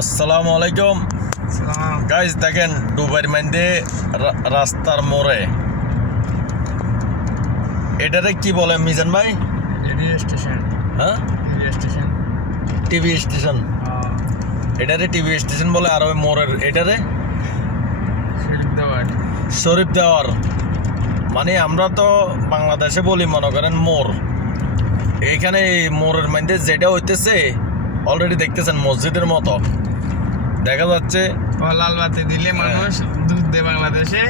আসসালামু আলাইকুম গাইজ, দেখেন দুবাইয়ের মধ্যে রাস্তার মোড়ে এটারে কি বলে মিজান ভাই? Radio station. হ্যাঁ, রেডিও স্টেশন, টিভি স্টেশন। এটারে টিভি স্টেশন বলে। আর ওই মোড়ের এটারে শরীফ দেওয়ার। মানে আমরা তো বাংলাদেশে বলি মনে করেন মোড়। এখানে মোড়ের মধ্যে যেটা হইতেছে অলরেডি দেখতেছেন মসজিদের মতো দেখা যাচ্ছে। লাল বাতি দিলে মানুষ দুধ দেয় বাংলাদেশে,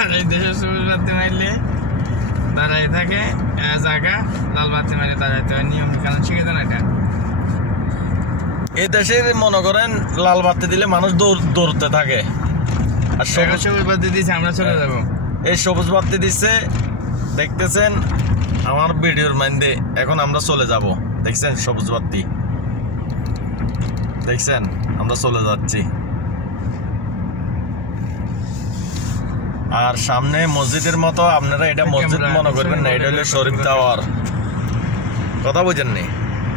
আর এই দেশে সবুজ বাতি মারলে দাঁড়াই থাকে জায়গা, লাল বাতি মারে দাঁড়াইতে হয়। নিয়ম কানুন শিখে দেন এটা। এই দেশে মনে করেন লাল বাতি দিলে মানুষ দৌড়তে থাকে, আর সবুজ বাতি দিচ্ছে আমরা চলে যাবো। এই সবুজ বাতি দিচ্ছে দেখতেছেন আমার ভিডিওর মাইন্ডে। এখন আমরা চলে যাব, দেখছেন সবুজ বাতি দেখছেন, আমরা চলে যাচ্ছি। আর সামনে মসজিদের মতো, আপনারা এটা মসজিদ মনে করবেন না, এটা হলো শরীফ টাওয়ার। কথা বুঝেননি?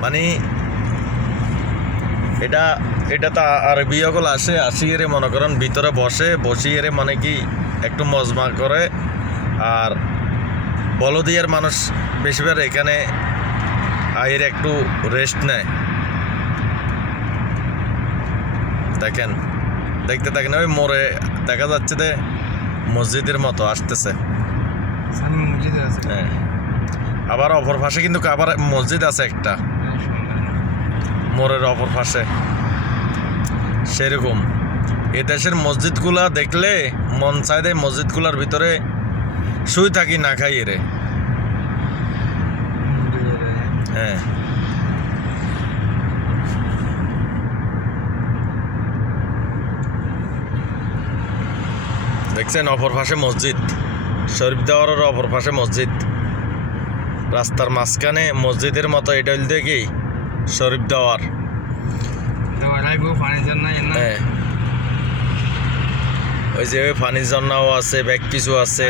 মানে এটা তো আরবি সকল আসি এরে মনে করেন ভিতরে বসি এরে মানে কি একটু মজমা করে। আর বলদিয়ার মানুষ বেশিরভাগ এখানে আয়ের একটু রেস্ট নেয়। দেখেন, দেখতে থাকেন, ওই মোড়ে দেখা যাচ্ছে যে মসজিদের মতো আসতেছে। হ্যাঁ, আবার অপর পাশে কিন্তু আবার মসজিদ আছে একটা মোড়ের অপর পাশে। সেরকম এ দেশের মসজিদগুলা দেখলে মন চায় দেয় মসজিদগুলার ভিতরে শুই থাকি না খাই রে। হ্যাঁ, দেখছেন অপর পাশে মসজিদ, শরীফ দেওয়ারের অপর পাশে মসজিদ, রাস্তার মাঝখানে মসজিদের মতো। এটা হইলে কি শরীফ দেওয়ার। হ্যাঁ, ওই যে পানির জন্যও আছে, ব্যাগ কিছু আছে।